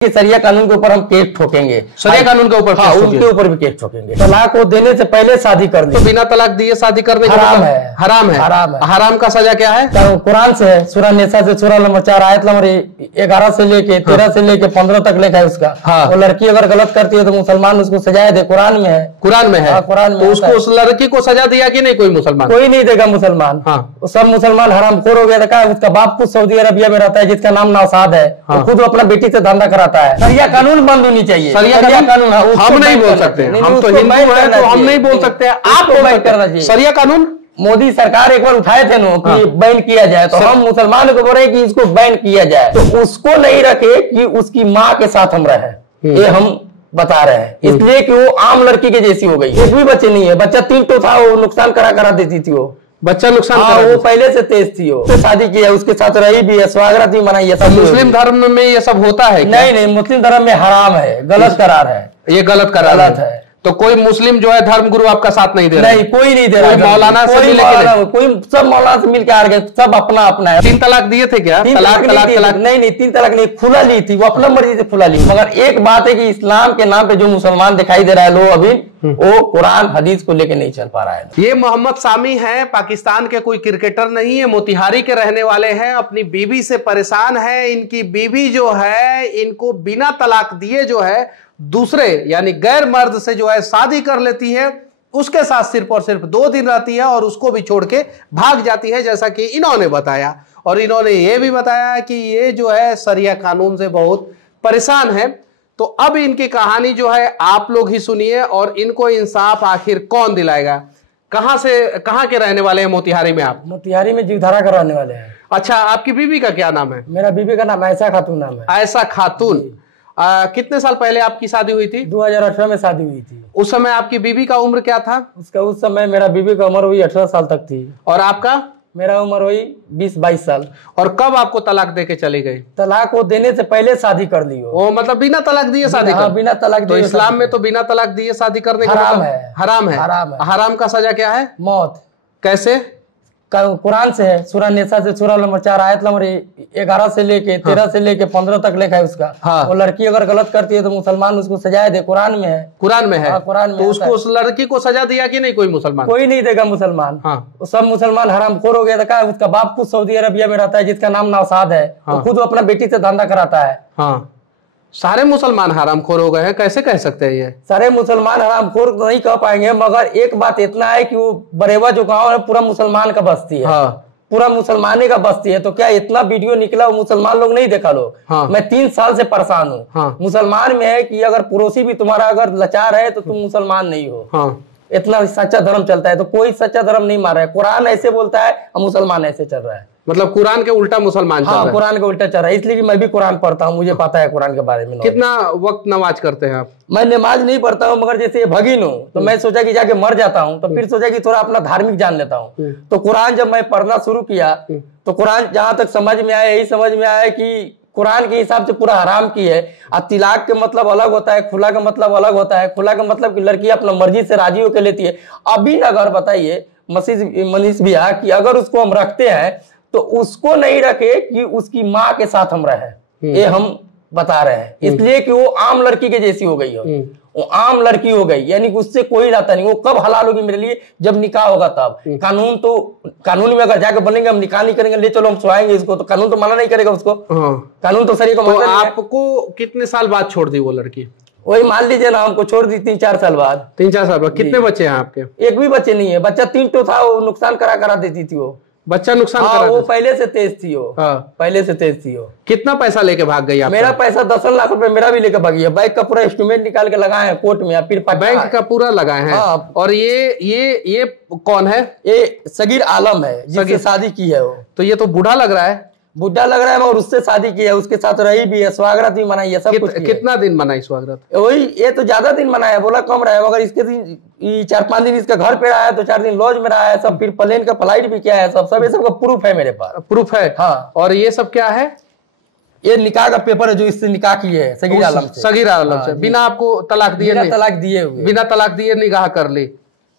सरिया कानून के ऊपर हम केस ठोकेंगे। सरिया कानून के ऊपर? हाँ, उनके ऊपर भी केस ठोकेंगे। तलाक को देने से पहले शादी करनी तो बिना तलाक दिए शादी करने हराम है। हराम है। हराम है। हराम का सजा क्या है? कुरान से है, सूरह निसा से सूरह नंबर 4 आयत नंबर 11 से लेके 13 से लेके 15 तक लिखा है उसका। हाँ। वो लड़की अगर गलत करती है तो मुसलमान उसको सजा दे, कुरान में है। कुरान में है? कुरान में। तो उसको उस लड़की को सजा दिया कि नहीं कोई मुसलमान? कोई नहीं देगा मुसलमान। हाँ। सब मुसलमान हरामखोर हो गया था। उसका बाप खुद सऊदी अरबिया में रहता है जिसका नाम नौसाद है। हाँ। खुद अपना बेटी से धंधा कराता है। सरिया कानून बंद होनी चाहिए। सरिया कानून हम नहीं बोल सकते, हम तो हिंदू हैं तो हम नहीं बोल सकते। आप करना चाहिए सरिया कानून। मोदी सरकार एक बार उठाए थे नो कि बैन किया जाए, तो हम मुसलमानों को बोल रहे कि इसको बैन किया जाए, तो उसको नहीं रखे कि उसकी माँ के साथ हम रहे। ये हम बता रहे हैं इसलिए कि वो आम लड़की के जैसी हो गई। एक भी बच्चे नहीं है, बच्चा 3 तो था, वो नुकसान करा देती थी। वो बच्चा नुकसान करा, वो पहले से तेज थी। वो शादी की है, उसके साथ रही भी है, स्वागत भी मनाई है। सब मुस्लिम धर्म में ये सब होता है? नहीं, मुस्लिम धर्म में हराम है, गलत करार है। ये गलत करार है। तो कोई मुस्लिम जो है धर्म गुरु आपका साथ नहीं दे रहा? नहीं, कोई नहीं दे रहा। मौलाना से कोई सब मौलाना से मिलकर आ गए, सब अपना अपना है। 3 तलाक दिए थे क्या? तलाक नहीं, 3 तलाक नहीं, खुला ली थी वो, अपना मर्जी से खुला ली। मगर एक बात है कि इस्लाम के नाम पे जो मुसलमान दिखाई दे रहा है लोग अभी, वो कुरान हदीस को लेके नहीं चल पा रहा है। ये मोहम्मद सामी है, पाकिस्तान के कोई क्रिकेटर नहीं है, मोतिहारी के रहने वाले हैं। अपनी बीवी से परेशान है। इनकी बीवी जो है इनको बिना तलाक दिए जो है दूसरे यानी गैर मर्द से जो है शादी कर लेती है। उसके साथ सिर्फ और सिर्फ 2 दिन रहती है और उसको भी छोड़ के भाग जाती है, जैसा कि इन्होंने बताया। और इन्होंने ये भी बताया कि ये जो है सरिया कानून से बहुत परेशान है। तो अब इनकी कहानी जो है आप लोग ही सुनिए और इनको इंसाफ आखिर कौन दिलाएगा। कहां के रहने वाले हैं मोतिहारी में आप? मोतिहारी में जीवधारा का रहने वाले हैं। अच्छा, आपकी बीवी का क्या नाम है? मेरा बीवी का नाम आयशा खातून नाम है। आयशा खातून। कितने साल पहले आपकी शादी हुई थी? 2018 में शादी हुई थी। उस समय आपकी बीवी का उम्र क्या था? उस समय मेरा बीवी का उम्र हुई 18 साल तक थी। और आपका? मेरा उम्र हुई 20-22 साल। और कब आपको तलाक दे के चली गई? तलाक को देने से पहले शादी कर ली हो। वो मतलब बिना तलाक दिए शादी कर? बिना तलाक दिए। तो इस्लाम में तो बिना तलाक दिए शादी करने का हराम है। हराम है। हराम का सजा क्या है? मौत। कैसे? कुरान से है, सूरह निसा से सूरह नंबर 4 आयत नंबर 11 से लेके 13 से लेके 15 तक लिखा है उसका। हाँ। वो लड़की अगर गलत करती है तो मुसलमान उसको सजा दे, कुरान में है। कुरान में है? कुरान में। तो उसको उस लड़की को सजा दिया कि नहीं कोई मुसलमान? कोई नहीं देगा मुसलमान। हाँ। सब मुसलमान हरामखोर हो गया था। उसका बाप खुद सऊदी अरबिया में रहता है जिसका नाम नौसाद है। हाँ। खुद अपना बेटी से धंधा कराता है। हाँ। सारे मुसलमान हरामखोर हो गए हैं, कैसे कह सकते हैं ये? सारे मुसलमान हरामखोर नहीं कह पाएंगे, मगर एक बात इतना है कि वो बरेवा जो गांव है पूरा मुसलमान का बस्ती है। हाँ। पूरा मुसलमानी का बस्ती है। तो क्या इतना वीडियो निकला वो मुसलमान लोग नहीं देखा लोग? हाँ। मैं 3 साल से परेशान हूँ। हाँ। मुसलमान में है कि अगर पड़ोसी भी तुम्हारा अगर लाचार है तो तुम मुसलमान नहीं हो। हाँ। इतना सच्चा धर्म चलता है। तो कोई सच्चा धर्म नहीं मार रहा है। कुरान ऐसे बोलता है और मुसलमान ऐसे चल रहा है। मतलब कुरान के उल्टा मुसलमान चल रहा है। कुरान के उल्टा चल रहा है। इसलिए कि मैं भी कुरान पढ़ता हूँ, मुझे पता है कुरान के बारे में। कितना वक्त नमाज करते हैं आप? मैं नमाज नहीं पढ़ता हूँ, मगर जैसे भगीन हूँ तो मैं सोचा कि जाके मर जाता हूँ, तो फिर सोचा कि थोड़ा अपना धार्मिक जान लेता हूँ। तो कुरान जब मैं पढ़ना शुरू किया तो कुरान जहां तक समझ में आया, यही समझ में आया कि कुरान के हिसाब से पूरा हराम की है। और तिलाक के मतलब अलग होता है, खुला का मतलब अलग होता है। खुला का मतलब कि लड़की अपना मर्जी से राजी होकर लेती है। अभी अगर बताइए मनीष भैया कि अगर उसको हम रखते हैं तो उसको नहीं रखे कि उसकी माँ के साथ हम रहे। ये हम बता रहे हैं इसलिए कि वो आम लड़की के जैसी हो गई हो। वो आम लड़की हो गई, यानी कि उससे कोई रहता नहीं। वो कब हलाल होगी मेरे लिए? जब निकाह होगा तब। कानून में अगर जाकर बनेंगे हम निकाह नहीं करेंगे, ले चलो हम सुहाएंगे इसको, तो कानून तो मना नहीं करेगा उसको। कानून तो सही को। आपको कितने साल बाद छोड़ दी वो लड़की? वही मान लीजिए ना, हमको छोड़ दी 3-4 साल बाद। 3-4 साल बाद। कितने बच्चे हैं आपके? एक भी बच्चे नहीं है। बच्चा 3 तो था, वो नुकसान करा देती थी। वो बच्चा नुकसान करा। वो पहले से तेज थी। वो पहले से तेज थी। वो कितना पैसा लेके भाग गई आपका? मेरा पैसा 10 लाख रुपए मेरा भी लेके भागी है। बैंक का पूरा इंस्ट्रूमेंट निकाल के लगाए हैं कोर्ट में। फिर बैंक का पूरा लगाए हैं। और ये कौन है? ये सगीर आलम है जिससे शादी की है वो। तो ये तो बूढ़ा लग रहा है। बुढ़ा लग रहा है, मगर उससे शादी की है, उसके साथ रही भी है, स्वागत भी मनाई है, सब कुछ। कितना दिन मनाई स्वागत? वही ये तो ज्यादा दिन मनाया, बोला कम रहा है, मगर इसके दिन 4-5 दिन इसका घर पे रहा है, तो 4 दिन लॉज में रहा है सब। फिर प्लेन का फ्लाइट भी किया है सब ये सब का प्रूफ है मेरे पास। प्रूफ है? हाँ। और ये सब क्या है? ये निकाह का पेपर है जो इससे निकाह की है सगीर आलम से। सगीर आलम से बिना आपको तलाक दिए? बिना तलाक दिए हुए। बिना तलाक दिए निकाह कर ली।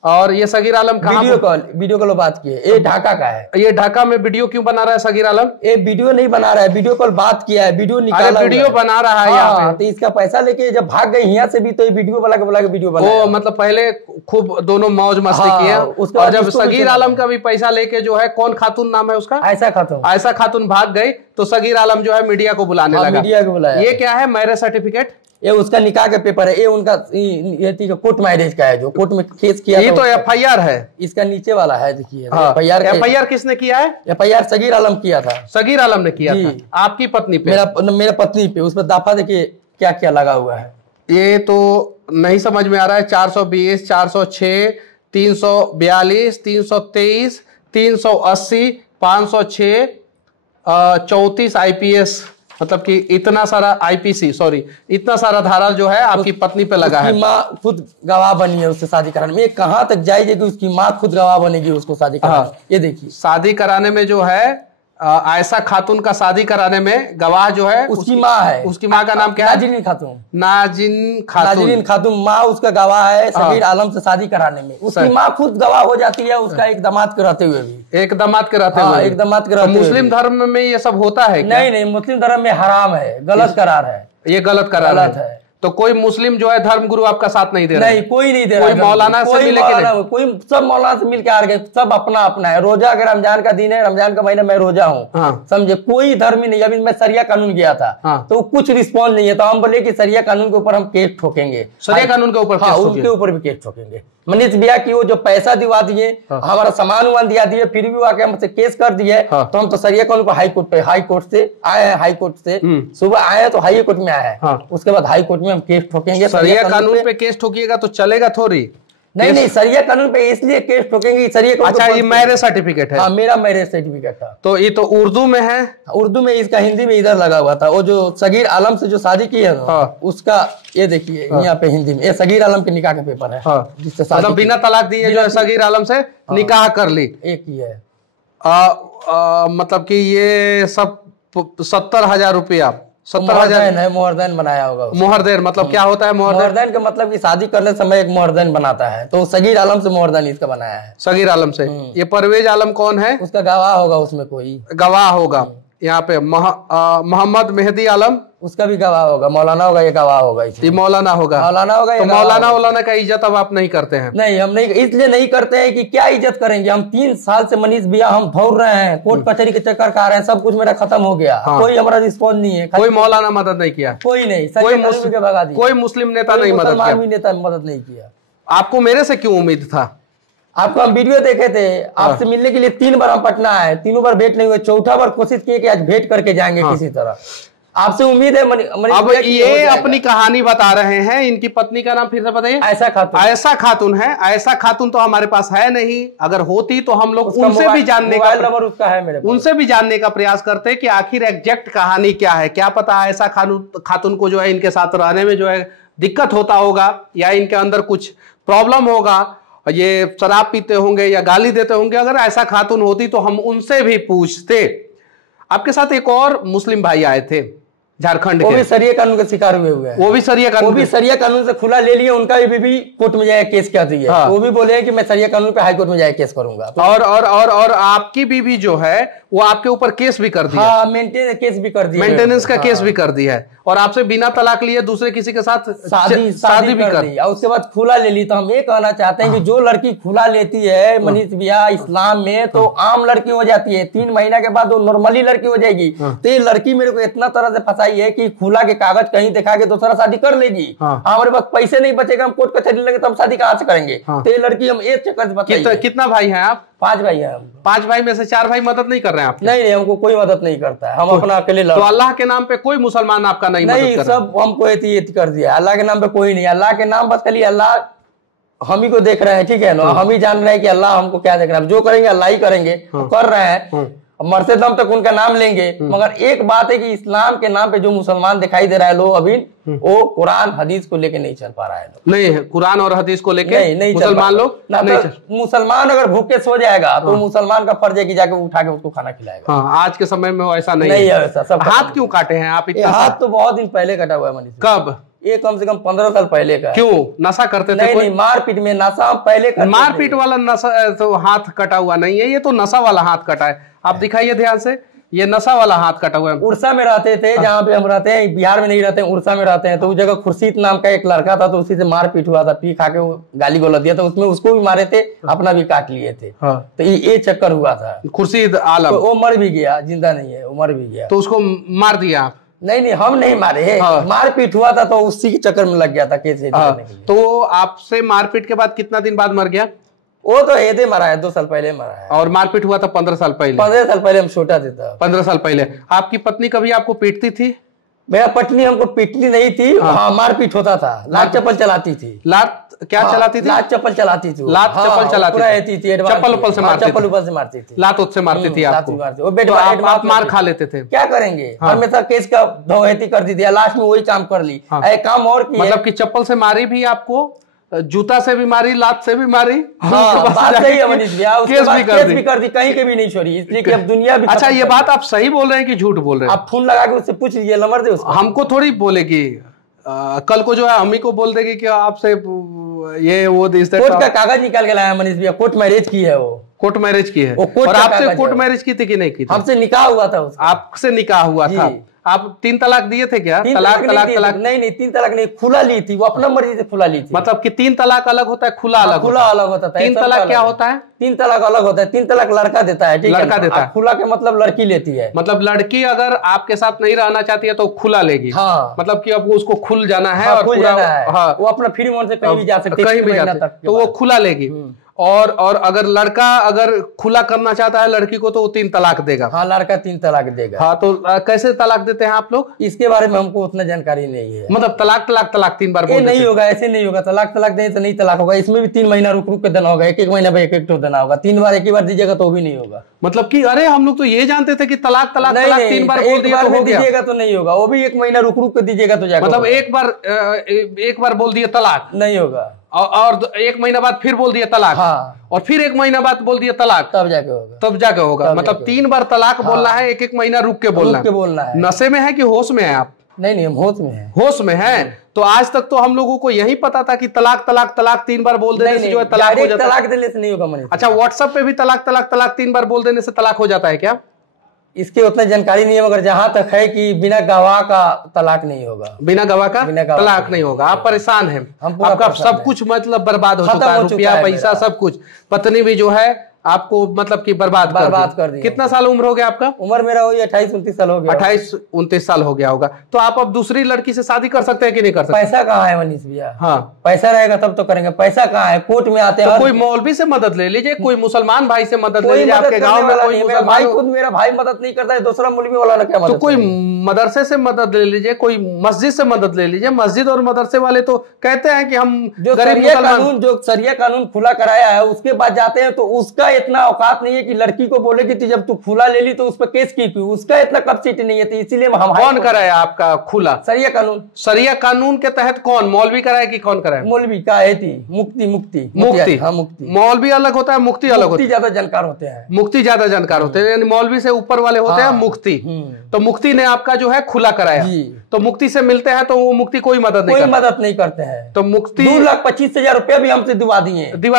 और ये सगीर आलम कहाँ? वीडियो कॉल बात की है, ये ढाका का है। ये ढाका में वीडियो क्यों बना रहा है सगीर आलम? ये वीडियो नहीं बना रहा है, वीडियो कॉल बात किया है, वीडियो निकाला, वीडियो बना रहा है यहाँ पे। तो इसका पैसा लेके जब भाग गए यहाँ से भी, तो वीडियो वाला के बोला वीडियो बना। वो मतलब पहले खूब दोनों मौज मस्ती किया, और जब सगीर आलम का भी पैसा लेके जो है, कौन खातून नाम है उसका, आयशा खातून भाग गई, तो सगीर आलम जो है मीडिया को बुलाने लगा। मीडिया को बुलाया। ये क्या है? Marriage certificate? ये उसका निकाह का पेपर है, ये उनका कोर्ट मैरिज का है, जो कोर्ट में केस किया। ये तो एफआईआर है, इसका नीचे वाला है, देखिए। एफआईआर किसने किया है? एफआईआर सगीर आलम किया था। सगीर आलम ने किया था आपकी पत्नी पे? मेरा पत्नी पे। उस पर दाफा देखिए क्या क्या लगा हुआ है। ये तो नहीं समझ में आ रहा है। 420, 406, 342, 323, 380, 506, 34 IPS, मतलब कि इतना सारा IPC, सॉरी, इतना सारा धारा जो है आपकी पत्नी पे लगा है। माँ खुद गवाह बनी है उससे शादी कराने में। कहाँ तक जाएगी कि उसकी माँ खुद गवाह बनेगी उसको शादी कराने? ये देखिए, शादी कराने में जो है आयशा खातून का शादी कराने में गवाह जो है उसकी माँ है। उसकी माँ का नाम क्या है? नाजिरीन खातून। नाजिरीन खातून माँ उसका गवाह है सगीर आलम से शादी कराने में। उसकी माँ खुद गवाह हो जाती है, उसका एक दामाद के रहते हुए भी। एक दामाद के रहते हुए? एक दामाद के रहते हुए। मुस्लिम धर्म में ये सब होता है? नहीं, मुस्लिम धर्म में हराम है, गलत करार है। ये गलत करार है। तो कोई मुस्लिम जो है धर्म गुरु आपका साथ नहीं दे रहा? नहीं, कोई नहीं दे रहा। कोई मौलाना से मिले कि नहीं? कोई सब मौलाना से मिल के आ गए, सब अपना अपना है। रोजा अगर रमजान का दिन है, रमजान का महीना, मैं रोजा हूँ, समझे? कोई धर्म ही नहीं। अभी मैं सरिया कानून गया था, तो कुछ रिस्पॉन्स नहीं है, तो हम बोले कि सरिया कानून के ऊपर हम केस ठोकेंगे। सरिया कानून के ऊपर? उनके ऊपर भी केस ठोकेंगे। मनीष भैया की वो जो पैसा दिवा दिए, हमारा सामान वामान दिया दिए, फिर भी आके हमसे केस कर दिए, तो हम तो सरिया कानून को हाई कोर्ट से आए हैं। हाई कोर्ट से सुबह आए हैं, तो हाई कोर्ट में आए हैं, उसके बाद हाई कोर्ट में हम केस ठोकेंगे। सरिया कानून पे केस ठोकिएगा तो चलेगा थोड़ी? नहीं, सरिया कानून पे इसलिए केस ठोकेंगे। सरिया कानून। अच्छा, ये मैरिज सर्टिफिकेट है? हाँ, मेरा मैरिज सर्टिफिकेट था। तो ये तो उर्दू में है? उर्दू में, इसका हिंदी में इधर लगा हुआ था। वो जो सगीर आलम से जो शादी की है उसका, ये देखिए यहाँ पे हिंदी में, ये सगीर आलम के निकाह का पेपर है, जिससे मतलब बिना तलाक दिए जो सगीर आलम से निकाह कर ली। एक ही है। मतलब कि ये सब 70,000 रुपया, 70,000 है। मोहरदैन बनाया होगा। मोहरदैन मतलब क्या होता है? मोहरदैन का मतलब कि शादी करने समय एक मोहरदैन बनाता है, तो सगीर आलम से मोहरदैन इसका बनाया है। सगीर आलम से। ये परवेज आलम कौन है? उसका गवाह होगा, उसमें कोई गवाह होगा। यहाँ पे मोहम्मद मेहदी आलम, उसका भी गवाह होगा। मौलाना होगा, ये गवाह होगा। ये मौलाना होगा। तो मौलाना का इज्जत अब आप नहीं करते हैं? नहीं, हम नहीं, इसलिए नहीं करते हैं कि क्या इज्जत करेंगे हम। 3 साल से मनीष भैया हम दौड़ रहे हैं, कोर्ट कचहरी के चक्कर खा रहे हैं, सब कुछ मेरा खत्म हो गया। कोई हमारा रिस्पॉन्स नहीं है। कोई मौलाना मदद नहीं किया? कोई नहीं। कोई मुस्लिम नेता नहीं मदद किया? नेता मदद नहीं किया। आपको मेरे से क्यों उम्मीद था? आपको हम वीडियो देखे थे, आपसे मिलने के लिए 3 बार हम पटना आए, 3 बार भेंट नहीं हुए। 4था बार कोशिश किए कि आज भेंट करके जाएंगे किसी तरह। आपसे उम्मीद है। अब ये अपनी कहानी बता रहे हैं। इनकी पत्नी का नाम फिर से बताइए। आयशा खातून। आयशा खातून है। आयशा खातून तो हमारे पास है नहीं। अगर होती तो हम लोग उनसे भी जानने का, मोबाइल नंबर उसका है मेरे पास, उनसे भी जानने का प्रयास करते कि आखिर एग्जैक्ट कहानी क्या है। क्या पता आयशा खातून को जो है इनके साथ रहने में जो है दिक्कत होता होगा, या इनके अंदर कुछ प्रॉब्लम होगा, ये शराब पीते होंगे या गाली देते होंगे। अगर ऐसा खातून होती तो हम उनसे भी पूछते। आपके साथ एक और मुस्लिम भाई आए थे झारखंड के, वो भी सरिया कानून का शिकार हुए हैं। वो भी सरिया कानून से खुला ले लिए। उनका भी कोर्ट में जाए केस कर दिया। वो भी बोले हैं कि मैं सरिया कानून पे हाई कोर्ट में जाए केस करूंगा। और आपकी बीवी जो है वो आपके ऊपर केस भी कर दिया। हाँ, मेंटेनेंस केस भी कर दिया। मेंटेनेंस का केस भी कर दिया है, और आपसे बिना तलाक लिए दूसरे किसी के साथ शादी भी कर दी, और उसके बाद खुला ले ली। तो हम ये कहना चाहते हैं कि जो लड़की खुला लेती है मनीष भैया इस्लाम में, तो आम लड़की हो जाती है। 3 महीना के बाद वो नॉर्मली लड़की हो जाएगी। तो ये लड़की मेरे को इतना तरह से फंसाई है कि खुला के कागज कहीं दिखा के दूसरा शादी कर लेगी। हमारे पास पैसे नहीं बचेगा, हम कोर्ट कचहरी लगे तो हम शादी कहाँ से करेंगे? तो ये लड़की हम एक चक्कर से। कितना भाई है आप? 5 भाई हैं। 5 भाई में से 4 भाई मदद नहीं कर रहे हैं आप? नहीं, हमको कोई मदद नहीं करता है। हम अपना अकेले तो अल्लाह के नाम पे कोई मुसलमान आपका नहीं मदद कर? सब हमको एती कर दिया। अल्लाह के नाम पे कोई नहीं। अल्लाह के नाम बस खाली अल्लाह हम ही को देख रहे हैं, ठीक है ना? हम ही जान रहे हैं कि अल्लाह हमको क्या देख रहा है। जो करेंगे अल्लाह ही करेंगे, कर रहे हैं। मरते दम तक उनका नाम लेंगे। मगर एक बात है कि इस्लाम के नाम पे जो मुसलमान दिखाई दे रहा है लोग अभी, वो कुरान हदीस को लेके नहीं चल पा रहा है। नहीं, कुरान और हदीस को लेके नहीं मुसलमान लोग मुसलमान अगर भूखे सो जाएगा तो मुसलमान का फर्ज है कि जाके उठा के उसको खाना खिलाएगा। आज के समय में ऐसा नहीं है। ऐसा सब हाथ क्यों काटे हैं आप? हाथ तो बहुत दिन पहले कटा हुआ है मनीष। कब? ये कम से कम 15 साल पहले का है। क्यों नशा करते थे? नहीं, मारपीट में नशा हम पहले करते थे। मारपीट वाला नशा तो हाथ कटा हुआ नहीं है, ये तो नशा वाला हाथ कटा है। आप दिखाइए ध्यान से, ये नशा वाला हाथ कटा हुआ है। उड़ीसा में रहते थे, जहाँ पे हम रहते हैं, बिहार में नहीं रहते हैं, उड़ीसा में रहते हैं। तो उस जगह खुर्शीद नाम का एक लड़का था, तो उसी से मारपीट हुआ था, पी खा के वो गाली गलौज दिया था, उसमें उसको भी मारे थे, अपना भी काट लिए थे। हाँ। तो ये चक्कर हुआ था। खुर्शीद आलम, तो वो मर भी गया, जिंदा नहीं है, वो मर भी गया। तो उसको मार दिया आप? नहीं, हम नहीं मारे। हाँ। मारपीट हुआ था, तो उसी के चक्कर में लग गया था केस। तो आपसे मारपीट के बाद कितना दिन बाद मर गया? वो तो ऐसे मरा है, 2 साल पहले मरा है। और मारपीट हुआ था 15 साल पहले? 15 साल पहले हम छोटा था। 15 साल पहले। आपकी पत्नी कभी आपको पीटती थी? मेरा पत्नी हमको पीटती नहीं थी। हाँ, मारपीट होता था। लात चप्पल चलाती थी। लात क्या चलाती थी? लात चप्पल चलाती थी। लात चप्पल चलाती थी, चप्पल ऊपर से मारती थी। चप्पल ऊपर से मारती थी, लात उससे मारती थी आपको। तो आप मार खा लेते थे? क्या करेंगे, हमेशा केस का धोहती कर दी, लास्ट में वही काम कर ली। एक काम और किया, मतलब कि चप्पल से मारी भी आपको, जूता से भी मारी, लात से भी मारी। हाँ, बात सही है मनीष भैया। केस भी कर दी, कहीं के भी नहीं छोड़ी, इसलिए कि अब दुनिया भी। अच्छा, ये बात आप सही बोल रहे हैं कि झूठ बोल रहे हैं? आप फोन लगा के उससे पूछ लीजिए, नंबर दे उसको। हमको थोड़ी बोलेगी, कल को जो है हम ही को बोल देगी कि आपसे ये वो कोर्ट का कागज निकाल के लाया मनीष भैया, कोर्ट मैरिज की है वो। कोर्ट मैरिज की है? और आपसे कोर्ट मैरिज की थी कि नहीं की थी? हमसे निकाह हुआ था उसका। आपसे निकाह हुआ था? आप 3 तलाक दिए थे क्या? तलाक नहीं, 3 तलाक नहीं, खुला ली थी वो, अपना मर्जी से खुला ली थी। मतलब कि 3 तलाक अलग होता है, खुला अलग होता है। 3 तलाक क्या होता है? 3 तलाक अलग होता है। 3 तलाक लड़का देता है, ठीक है? लड़का देता है। खुला के मतलब लड़की लेती है। मतलब लड़की अगर आपके साथ नहीं रहना चाहती है तो खुला लेगी। हाँ। मतलब कि अब उसको खुल जाना है, और खुल जाना है। हाँ। वो अपना फ्री मन से कहीं भी जा सकती है, कहीं भी जा सकती है, तो वो खुला लेगी। और अगर लड़का अगर खुला करना चाहता है लड़की को, तो वो 3 तलाक देगा। हाँ, लड़का 3 तलाक देगा। हाँ, तो कैसे तलाक देते हैं आप लोग? इसके बारे में हमको उतना जानकारी नहीं है। मतलब तलाक 3 बार बोल नहीं होगा, ऐसे नहीं होगा। तलाक दें तो नहीं तलाक होगा। इसमें भी 3 महीना रुक के देना होगा, एक महीना पे एक देना होगा। 3 बार एक ही बार दीजिएगा तो भी नहीं होगा। मतलब कि अरे हम लोग तो ये जानते थे कि तलाक 3 बार बोल दिया तो दीजिएगा तो नहीं होगा, वो भी 1 महीना रुक के दीजिएगा तो जाएगा। मतलब एक बार बोल दिया तलाक नहीं होगा, और 1 महीना बाद फिर बोल दिया तलाक। हाँ। और फिर 1 महीना बाद बोल दिया तलाक, तब जाके होगा। मतलब 3 बार तलाक बोलना है, 1 महीना रुक के बोलना है। नशे में है कि होश में है आप? नहीं, हम होश में है। होश में है। तो आज तक तो हम लोगों को यही पता था कि तलाक 3 बार बोल देने से जो है तलाक हो जाता है। तलाक देने से नहीं होगा मनीष। अच्छा, व्हाट्सएप पे भी तलाक 3 बार बोल देने से तलाक हो जाता है क्या? इसकी उतना जानकारी नहीं है, मगर जहां तक है कि बिना गवाह का तलाक नहीं होगा। बिना गवाह का तलाक नहीं होगा। आप परेशान हैं, आपका सब कुछ मतलब बर्बाद हो चुका है, रुपया पैसा सब कुछ। पत्नी भी जो है आपको मतलब कि बर्बाद कर दी। कितना साल उम्र हो गया आपका? उम्र मेरा वही 28-29 साल हो गया। 28-29 साल हो गया होगा। तो आप अब दूसरी लड़की से शादी कर सकते हैं कि नहीं कर सकते? पैसा कहाँ है मनीष भैया? हाँ, पैसा रहेगा तब तो करेंगे। पैसा कहाँ है? कोर्ट में आते हैं। कोई मौलवी से मदद ले लीजिए, कोई मुसलमान भाई से मदद ले लीजिए। आपके गाँव में कोई भाई, खुद मेरा भाई मदद नहीं करता है, दूसरा मौलवी वाला ना क्या मदद? तो कोई मदरसे से मदद ले लीजिए, कोई मस्जिद से मदद ले लीजिए। मस्जिद और मदरसे वाले तो कहते हैं कि हम जो शरिया कानून खुला कराया है उसके बाद जाते हैं, तो उसका इतना औकात नहीं है कि लड़की को बोले कि जब तू खुला ले ली तो उस पर केस की, उसका इतना कैपेसिटी नहीं है। तो इसीलिए हम कौन कराया आपका खुला? शरिया कानून के तहत कौन? मौलवी कराया कि कौन कराया? मौलवी का है थी। मुक्ति। हाँ, मुक्ति। मौलवी अलग होता है, मुक्ति अलग होता है। ज्यादा जानकार होते हैं। मुक्ति ज्यादा जानकार होते हैं, यानी मौलवी से ऊपर वाले होते हैं मुक्ति। तो मुक्ति ने आपका जो है खुला कराया, तो मुक्ति से मिलते हैं तो वो मुक्ति कोई मदद नहीं करते हैं। तो मुक्ति 2,25,000 रुपया भी हमसे दिवा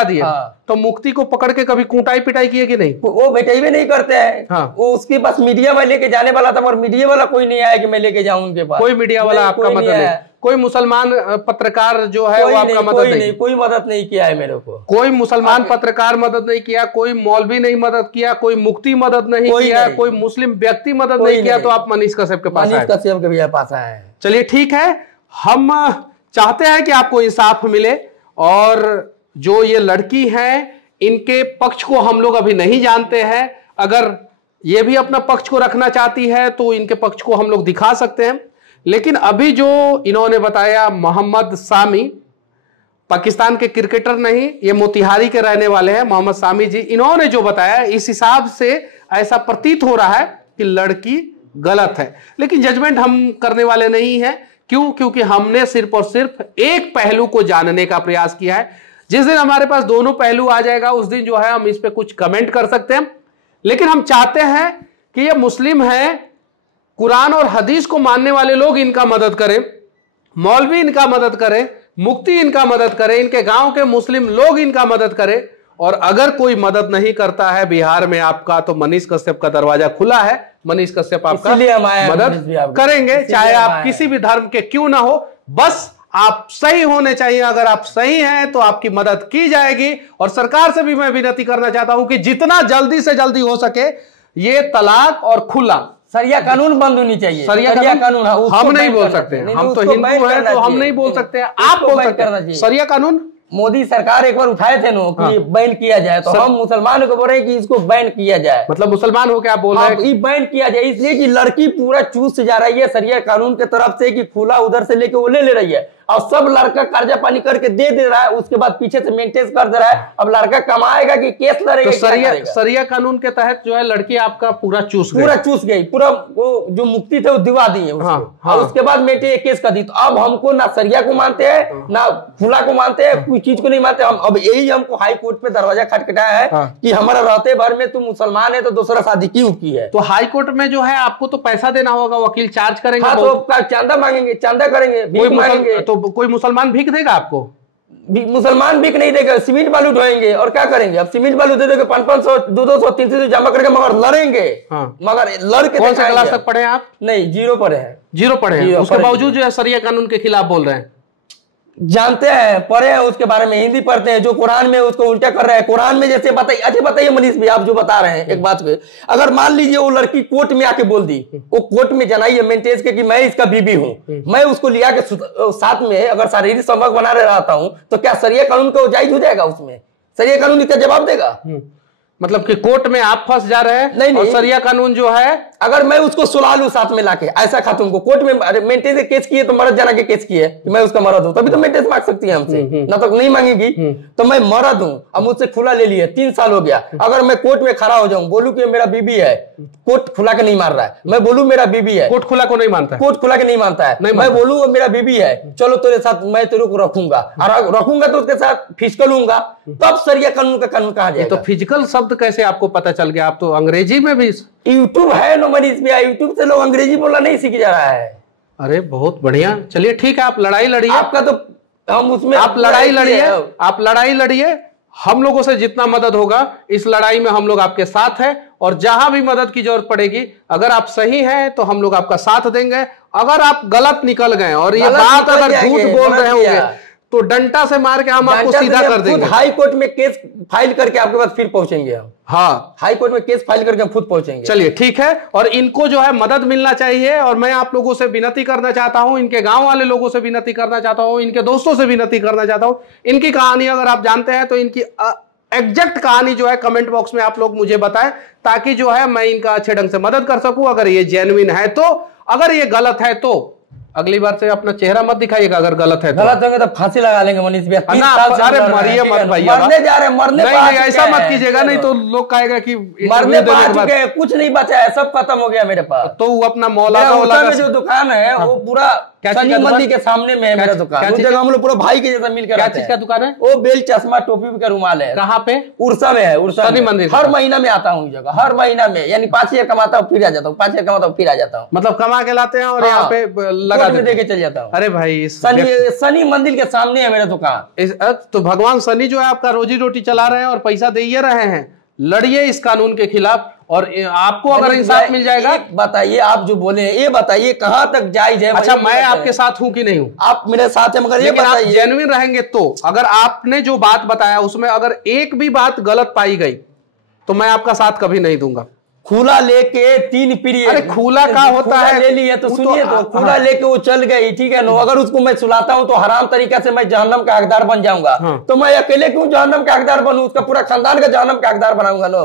दिए। तो मुक्ति को पकड़ के कभी कूटाई पिटाई किए कि नहीं? वो बेटे भी नहीं करते हैं। हाँ। वो उसके पास मीडिया में लेके जाने वाला था, मगर मीडिया वाला कोई नहीं आया कि मैं लेके जाऊं उनके पास। कोई मीडिया वाला आपका मदद नहीं? कोई मुसलमान पत्रकार जो है वो आपका मदद नहीं? कोई मदद नहीं किया है मेरे को। कोई मुसलमान पत्रकार मदद नहीं किया, कोई मौलवी नहीं मदद किया, कोई मुक्ति मदद नहीं किया, कोई मुस्लिम व्यक्ति मदद नहीं किया, तो आप मनीष कश्यप के पास आए। चलिए ठीक है, हम चाहते हैं कि आपको इंसाफ मिले, और जो ये लड़की है इनके पक्ष को हम लोग अभी नहीं जानते हैं। अगर ये भी अपना पक्ष को रखना चाहती है तो इनके पक्ष को हम लोग दिखा सकते हैं। लेकिन अभी जो इन्होंने बताया, मोहम्मद सामी, पाकिस्तान के क्रिकेटर नहीं, ये मोतिहारी के रहने वाले हैं मोहम्मद सामी जी, इन्होंने जो बताया इस हिसाब से ऐसा प्रतीत हो रहा है कि लड़की गलत है। लेकिन जजमेंट हम करने वाले नहीं हैं। क्यों? क्योंकि हमने सिर्फ और सिर्फ एक पहलू को जानने का प्रयास किया है। जिस दिन हमारे पास दोनों पहलू आ जाएगा उस दिन जो है हम इस पे कुछ कमेंट कर सकते हैं। लेकिन हम चाहते हैं कि ये मुस्लिम है, कुरान और हदीस को मानने वाले लोग इनका मदद करें, मौलवी इनका मदद करे, मुफ्ती इनका मदद करे, इनके गांव के मुस्लिम लोग इनका मदद करे। और अगर कोई मदद नहीं करता है बिहार में आपका, तो मनीष कश्यप का दरवाजा खुला है। मनीष कश्यप आपका मदद करेंगे, चाहे आप किसी भी धर्म के क्यों ना हो, बस आप सही होने चाहिए। अगर आप सही हैं तो आपकी मदद की जाएगी। और सरकार से भी मैं विनती करना चाहता हूं कि जितना जल्दी से जल्दी हो सके ये तलाक और खुला सरिया कानून बंद होनी चाहिए। सरिया कानून हम नहीं बोल सकते, हम तो हिंदू हैं तो हम नहीं बोल सकते, आप बोल सकते हैं सरिया कानून। मोदी सरकार एक बार उठाए थे नो कि बैन किया जाए, तो हम मुसलमानों को बोल रहे हैं कि इसको बैन किया जाए। मतलब मुसलमान हो क्या बोल रहे हैं? ये बैन किया जाए इसलिए कि लड़की पूरा चूस जा रही है सरिया कानून के तरफ से कि खुला उधर से लेके वो ले रही है, और सब लड़का कर्जा पानी करके दे रहा है, उसके बाद पीछे से मेंटेन कर दे रहा है। अब लड़का कमाएगा कि केस लड़ेगा? तो सरिया कानून के तहत जो है लड़की आपका पूरा चूस गई, पूरा वो जो मुक्ति थे वो दिवा दी है और उसके बाद मेंटेन केस कर दी। तो अब हमको ना सरिया को मानते हैं ना खुला को मानते हैं, कोई चीज को नहीं मानते हम। अब यही हमको हाई कोर्ट पे दरवाजा खटखटाया है कि हमारा रहते भर में तुम मुसलमान है तो दूसरा शादी क्यों की है। तो हाई कोर्ट में जो है आपको तो पैसा देना होगा, वकील चार्ज करेंगे। हाँ, तो चांदा मांगेंगे, चांदा करेंगे, भीख मांगेंगे। तो कोई मुसलमान भीख देगा आपको? मुसलमान भीख नहीं देगा, सीमेंट बालू ढोएंगे और क्या करेंगे? अब सीमेंट बालू दे देंगे 500, 200, 300 जमा करके, मगर लड़ेंगे। मगर लड़ के कौन सा क्लास तक पढ़े आप? नहीं, 0 पढ़े हैं। 0 पढ़े हैं, उसके बावजूद जो है सरिया कानून के खिलाफ बोल रहे हैं। जानते हैं, पढ़े हैं उसके बारे में, हिंदी पढ़ते हैं, जो कुरान में उसको उल्टा कर रहे हैं। कुरान में जैसे बताइए, अच्छा बताइए मनीष भाई, आप जो बता रहे हैं एक बात पे, अगर मान लीजिए वो लड़की कोर्ट में आके बोल दी, वो कोर्ट में जनाइए मेंटेनेंस के कि मैं इसका बीबी हूँ, मैं उसको लिया के साथ में अगर शारीरिक संपर्क बना रहता हूँ, तो क्या सरिया कानून को जायज हो जाएगा? उसमें सरिया कानून इसका जवाब देगा? मतलब कि कोर्ट में आप फंस जा रहे हैं। नहीं, और सरिया कानून जो है, अगर मैं उसको सुला लूं साथ में लाके, ऐसा खातून को कोर्ट में मेंटेनेंस के केस किए तो मर्द जना के केस किए कि मैं उसका मर्द हूं, तभी तो मेंटेनेंस मांग सकती है हमसे, ना तो नहीं मांगेगी। तो मैं मर्द हूं, अब मुझसे खुला ले लिया, 3 साल हो गया, अगर मैं कोर्ट में खड़ा हो जाऊं, बोलूं कि मेरा बीबी है, कोर्ट खुला के नहीं मार रहा है, मैं बोलूं मेरा बीबी है, कोर्ट खुला को नहीं मानता है, कोर्ट खुला के नहीं मानता है, मैं बोलूं मेरा बीबी है, चलो तेरे साथ मैं तेरे को रखूंगा, और रखूंगा तो उसके साथ फिजिकल लूंगा, तब सरिया कानून का कानून कहा जाएगा। तो फिजिकल शब्द कैसे आपको पता चल गया? आप तो अंग्रेजी में भी यूट्यूब है नो मनीष भैया, यूट्यूब से लोग अंग्रेजी बोलना नहीं सीख जा रहा है। अरे बहुत बढ़िया, चलिए ठीक है, आप लड़ाई लड़िए, आपका तो हम उसमें आप लड़ाई लड़िए, आप लड़ाई लड़िए, हम लोगों से जितना मदद होगा इस लड़ाई में हम लोग आपके साथ हैं। और जहां भी मदद की जरूरत पड़ेगी, अगर आप सही हैं तो हम लोग आपका साथ देंगे। अगर आप गलत निकल गए और ये बात अगर झूठ बोल रहे होंगे तो डंडा से मार के हम आपको सीधा कर देंगे। हाई कोर्ट में केस फाइल करके आपके पास फिर पहुंचेंगे हम। हाँ, हाई कोर्ट में केस फाइल करके हम खुद पहुंचेंगे। चलिए ठीक है, और इनको जो है मदद मिलना चाहिए। और मैं आप लोगों से विनती करना चाहता हूं, इनके गांव वाले लोगों से विनती करना चाहता हूं, इनके दोस्तों से विनती करना चाहता हूं, इनकी कहानी अगर आप जानते हैं तो इनकी एग्जैक्ट कहानी जो है कमेंट बॉक्स में आप लोग मुझे बताएं, ताकि जो है मैं इनका अच्छे ढंग से मदद कर सकूं। अगर ये जेन्युइन है तो, अगर ये गलत है तो अगली बार से अपना चेहरा मत दिखाइएगा। अगर गलत है तो, गलत होंगे तो फांसी लगा लेंगे मनीष भैया। अरे मरिए मत भैया, मरने जा रहे हैं, मरने नहीं, ऐसा मत कीजिएगा, नहीं तो लोग कहेगा कि मरने पा चुके हैं, कुछ नहीं बचा है, सब खत्म हो गया मेरे पास। तो वो अपना मौलाना जो दुकान है वो पूरा सनी मंदिर के सामने में है मेरा दुकान। उस जगह हम लोग पूरा भाई के जैसा मिलकर। क्या चीज का दुकान है? वो बेल, चश्मा, टोपी का रुमाल है। कहाँ पे? उड़सा में है, उड़सा सनी मंदिर। हर महीना में आता हूँ जगह, हर महीना में, यानी 5,000 कमाता हूँ फिर आ जाता हूँ, 5,000 कमाता हूँ फिर आ जाता हूँ। मतलब कमा के लाते हैं और यहाँ पे लगा दे के चल जाता हूँ। अरे भाई, सनी मंदिर के सामने है मेरा दुकान। तो भगवान शनि जो है आपका रोजी रोटी चला रहे हैं और पैसा दे ही रहे हैं। लड़िए इस कानून के खिलाफ, और आपको अगर इंसाफ मिल जाएगा। बताइए, आप जो बोले ये बताइए कहां तक जायज है? अच्छा, मैं आपके साथ हूं कि नहीं हूं? आप मेरे साथ हैं, मगर ये बताइए जेन्युइन रहेंगे तो। अगर आपने जो बात बताया उसमें अगर एक भी बात गलत पाई गई तो मैं आपका साथ कभी नहीं दूंगा। खुला लेके 3 पीरियड, अरे खुला का होता है, ले लिया तो सुनिए, तो खुला लेके वो चल गई, ठीक है नो। अगर उसको मैं सुलाता हूँ तो हराम तरीका से मैं जहन्नम का हकदार बन जाऊंगा। तो मैं अकेले क्यों जहन्नम का हकदार बनूं? उसका पूरा खानदान का जहन्नम का हकदार बनाऊंगा नो।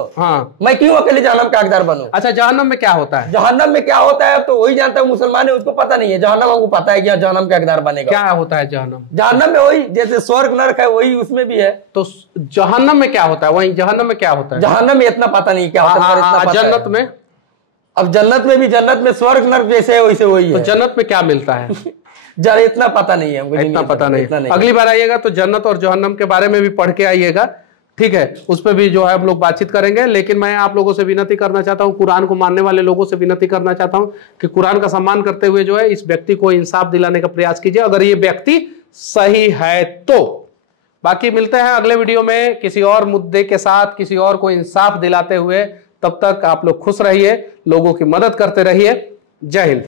मैं क्यों अकेले जहन्नम का हकदार बनूं? अच्छा, जहन्नम में क्या होता है? जहन्नम में क्या होता है तो वही जानता है, मुसलमान है, उसको पता नहीं है। जहन्नम हमको पता है कि जहन्नम का हकदार बनेगा। क्या होता है जहन्नम? जहन्नम में वही जैसे स्वर्ग नरक है, वही उसमें भी है। तो जहन्नम में क्या होता है? वही जहन्नम में क्या होता है? जहन्नम में इतना पता नहीं क्या होता है। जन्नत में, अब जन्नत में भी, जन्नत में स्वर्ग नर्क जैसे है वैसे वही है। तो जन्नत में क्या मिलता है? जरा इतना पता नहीं है हमको, इतना पता नहीं। अगली बार आइएगा तो जन्नत और जहन्नम के बारे में भी पढ़ के आइएगा, ठीक है, उस पर भी जो है हम लोग बातचीत करेंगे। लेकिन मैं आप लोगों से विनती करना चाहता हूं, कुरान को मानने वाले लोगों से विनती करना चाहता हूं कि कुरान का सम्मान करते हुए जो है इस व्यक्ति को इंसाफ दिलाने का प्रयास कीजिए, अगर ये व्यक्ति सही है तो। बाकी मिलते हैं अगले वीडियो में किसी और मुद्दे के साथ, किसी और को इंसाफ दिलाते हुए। तब तक आप लोग खुश रहिए, लोगों की मदद करते रहिए। जय हिंद।